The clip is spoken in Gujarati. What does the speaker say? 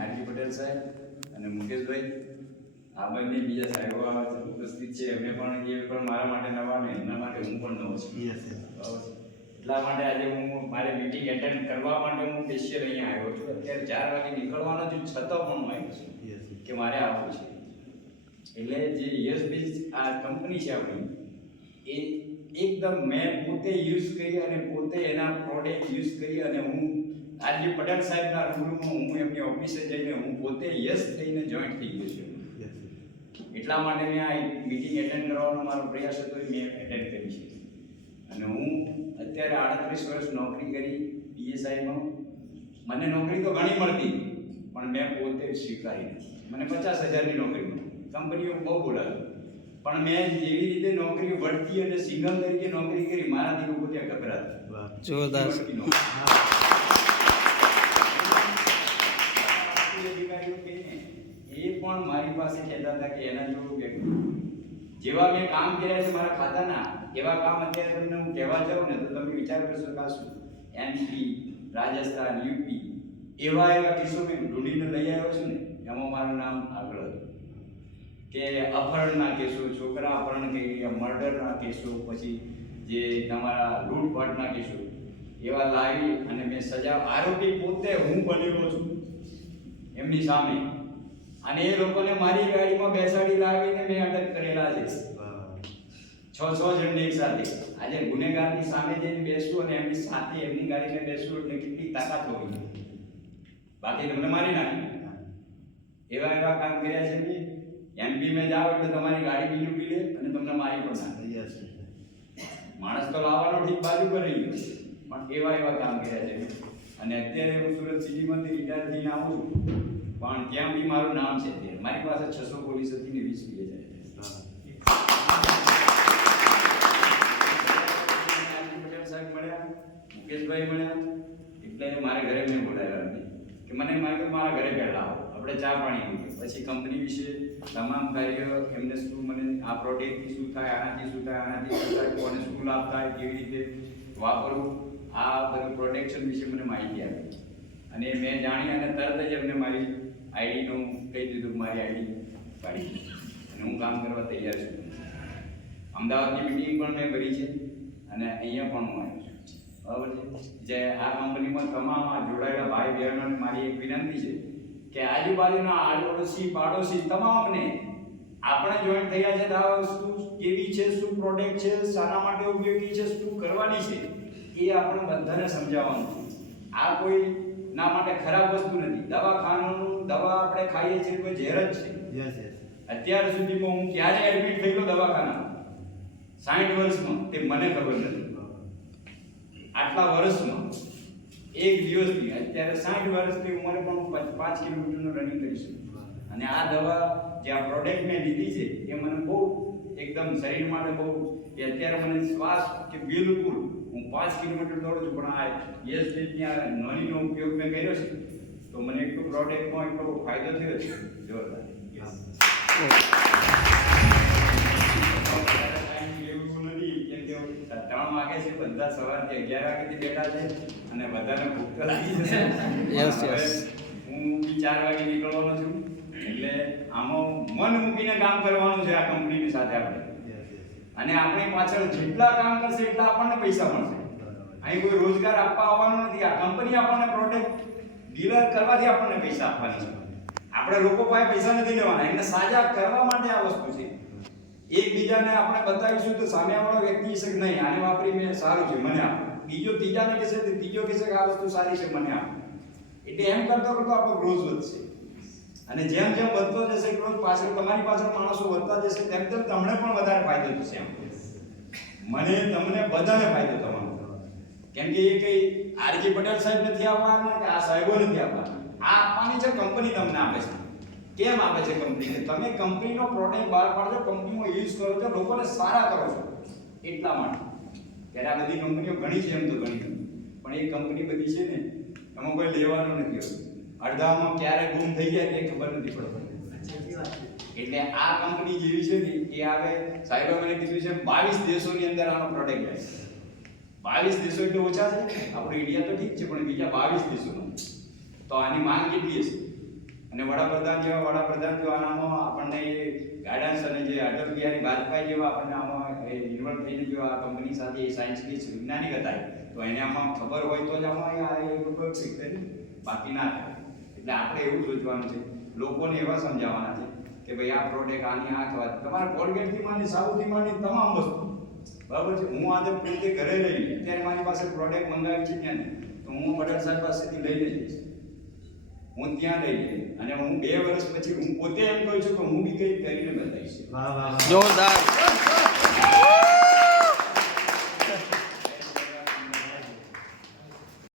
આરજી પટેલ સાહેબ અને મુકેશભાઈ, આ બંને બીજા સાહેબો ઉપસ્થિત છે. એમને પણ એ પણ મારા માટે નવા ને એમના માટે હું પણ નવો છું. એટલા માટે આજે હું મારી મીટિંગ એટેન્ડ કરવા માટે હું સ્પેશિયલ અહીંયા આવ્યો છું. અત્યારે 4 વાગે નીકળવાનો છું, છતાં પણ હું આવ્યો છું કે મારે આવવું છે. એટલે જે યસ બીજ આ કંપની છે આપણી, એ એકદમ મેં પોતે યુઝ કરી અને પોતે એના પ્રોડક્ટ યુઝ કરી અને હું આરજી પટેલ સાહેબના રૂબરૂમાં હું એમની ઓફિસે જઈને હું પોતે યસ થઈને જોઈન્ટ થઈ ગયો છું. એટલા માટે મેં આ મીટિંગ એટેન્ડ કરવાનો મારો પ્રયાસ હતો, મેં એટેન્ડ કરી છે. અને હું અત્યારે 38 વર્ષ નોકરી કરી પીએસઆઈમાં. મને નોકરી તો ઘણી મળતી પણ મેં પોતે સ્વીકારી નથી. મને 50,000ની નોકરી મળી, કંપનીઓ બહુ બોલાવી, પણ મેં જેવી રીતે નોકરી વળતી અને સિંગલ તરીકે નોકરી કરી, મારાથી લોકો ત્યાં ગભરાતા. જોરદાર. અધિકારીઓ કે એ પણ મારી પાસે કહેતા હતા કે એના જેવું વ્યક્તિ જેવા મેં કામ કર્યા છે મારા ખાતાના, એવા કામ અત્યારે તમને હું કહેવા જાઉં ને તો તમે વિચાર કરશો કે શું એમપી, રાજસ્થાન, યુપી એવા કિસ્સો મેં ઢૂંઢીને લઈ આવ્યો છું ને, એમાં મારું નામ આગળ હતું. કે અપહરણના કેસો, છોકરા અપહરણ કરી ગયા, મર્ડરના કેસો, પછી જે તમારા લૂંટફાટના કેસો એવા લાવી અને મેં સજા, આરોપી પોતે હું બનેલો છું એમની સામે. અને એ લોકોને મારી ગાડીમાં બેસાડી લાવીને મેં અટક કરેલા છે 6 જણને એક સાથે. આજે ગુનેગારની સામે જઈને બેસવું અને એમની સાથે એમની ગાડીને બેસવું એટલે કેટલી તાકાત હોવી, બાકી તમને મારી નાખી. એવા કામ કર્યા છે કે એમપી માં જાઓ એટલે તમારી ગાડી બી લૂંટી લે અને તમને મારી પણ નાખે. માણસ તો લાવવાનો ઠીક બાજુ પર રહી ગયો, પણ એવા કામ કર્યા છે. અને અત્યારે હું સુરત સિટીમાંથી રિટાયર થઈને આવું છું, પણ ત્યાં બી મારું નામ છે. મારી પાસે 600 પોલીસ હતી ને 20 પીએ જાય. પટેલ સાહેબ મળ્યા, મુકેશભાઈ મળ્યા, એટલે મારે ઘરે મેં બોલાવ્યા કે મને મારા ઘરે પહેલા આવો, આપણે ચા પાણી પીએ, પછી કંપની વિશે તમામ કાર્ય એમને શું, મને આ પ્રોડક્ટથી શું થાય, આનાથી શું થાય, આનાથી શું થાય, કોને શું લાભ થાય, કેવી રીતે વાપરવું, આ બધું પ્રોટેક્શન વિશે મને માહિતી આપી. અને મેં જાણી અને તરત જ એમને મારી આઈડીનું કહી દીધું, મારી આઈડી કાઢી અને હું કામ કરવા તૈયાર છું. અમદાવાદની મિટિંગ પણ મેં ભરી છે અને અહીંયા પણ હું આવ્યો છું. બરાબર છે. જે આ કંપનીમાં તમામ જોડાયેલા ભાઈ બહેનોને મારી એક વિનંતી છે કે આજુબાજુના આડોશી પાડોશી તમામને આપણે જોઈન્ટ થયા છે તો આ વસ્તુ કેવી છે, શું પ્રોડક્ટ છે, શાના માટે ઉપયોગી છે, શું કરવાની છે, એ આપણે બધાને સમજાવવાનું છે. આ કોઈ ના માટે ખરાબ વસ્તુ નથી. દવાખાનાનું દવા આપણે ખાઈએ છીએ કોઈ ઝેર જ છે. અત્યાર સુધીમાં હું ક્યારે એડમિટ થયેલો દવાખાનામાં 60 વર્ષમાં તે મને ખબર નથી. આટલા વર્ષમાં એક દિવસ બી, અત્યારે 60 વર્ષની ઉંમરે પણ હું 5 કિલોમીટરનું રનિંગ કરી શકું. અને આ દવા જે આ પ્રોડક્ટ મેં લીધી છે એ મને બહુ એકદમ શરીર માટે બહુ, કે અત્યારે મને શ્વાસ કે બિલકુલ હું 5 કિલોમીટર દોડું છું, પણ આ યસ બીજની આ નળીનો ઉપયોગ મેં કર્યો છે તો મને એટલું પ્રોડક્ટમાં એટલો ફાયદો થયો છે જોરદાર. વાગે છે, બધા સવારથી 11 વાગ્યાથી બેઠા છે અને બધાને ભૂખ લાગી જશે. હું 4 વાગે નીકળવાનો છું, એટલે આમાં મન મૂકીને કામ કરવાનું છે આ કંપનીની સાથે આપણે. અને આપણી પાછળ જેટલા કામ કરશે એટલા આપણને પૈસા મળશે. અહીં કોઈ રોજગાર આપવા આવવાનો નથી. આ કંપની આપણને પ્રોડક્ટ ડીલર કરવાથી આપણને પૈસા આપવાની છે. આપણે લોકો પાસે પૈસા નથી લેવાના, એમને સાજા કરવા માટે આ વસ્તુ છે. એકબીજાને આપણે બતાવીશું તો સામેવાળો વ્યક્તિ કહેશે કે નહીં આને વાપરી મેં સારું છે મને આપ, બીજો ત્રીજાને કહેશે તો ત્રીજો કહેશે કે આ વસ્તુ સારી છે મને આપ. એટલે એમ કરતો આપણો ગ્રોથ વધશે. અને જેમ જેમ વધતો જશે ગ્રોથ, પાછળ તમારી પાછળ માણસો વધતા જશે, તેમ તેમ તમને પણ વધારે ફાયદો થશે. મને તમને બધાને ફાયદો થવાનો. કેમ કે એ કઈ આરજી પટેલ સાહેબ નથી આપવાના કે આ સાહેબો નથી આપવાના. આ આપવાની છે કંપની તમને આપે છે. કેમ આપે છે કંપની? તમે કંપનીનો પ્રોડક્ટ બહાર પાડો, કંપનીમાં યુઝ કરો છો, લોકોને સારા કરો છો એટલા માટે. ત્યારે આ બધી કંપનીઓ ઘણી છે, એમ તો ઘણી, પણ એ કંપની બધી છે ને એમાં કોઈ લેવાનું નથી હોતું. અડધામાં ક્યારે ગુમ થઈ જાય તે ખબર નથી પડતી. એટલે આ કંપની જેવી છે ને એ આવે, સાહેબે મને કીધું છે 22 દેશોની અંદર આનો પ્રોડક્ટ જાય. 22 દેશો એટલે ઓછા છે, આપણું ઇન્ડિયા તો ઠીક છે પણ બીજા 22 દેશોમાં તો આની માંગ કેટલી હશે? અને વડાપ્રધાન જો આનામાં આપણને ગાઈડન્સ અને જે અટલ બિહારી વાજપેયી જેવા આપણને આમાં ઇન્વોલ્વ થઈને જો આ કંપની સાથે સાયન્સની વૈજ્ઞાનિક હતા તો એને આમાં ખબર હોય તો જ આમાં એ લોકો શીખે, બાકી ના થાય. એટલે આપણે એવું સોચવાનું છે, લોકોને એવા સમજાવવાના છે કે ભાઈ આ પ્રોડક્ટ આની આ થવા તમારા કોલગેટથી માંડી સાઉથથી માંડી તમામ વસ્તુ બરાબર છે. હું આજે પોતે ઘરે લઈ ત્યારે મારી પાસે પ્રોડક્ટ મંગાવી છે ત્યાં તો હું પટેલ સાહેબ પાસેથી લઈને જઈશ, હું ત્યાં લઈ જઈશ અને હું 2 વર્ષ પછી હું પોતે એમ કહું છું કે હું બી કંઈક કરીને બતાવીશ. જોરદાર.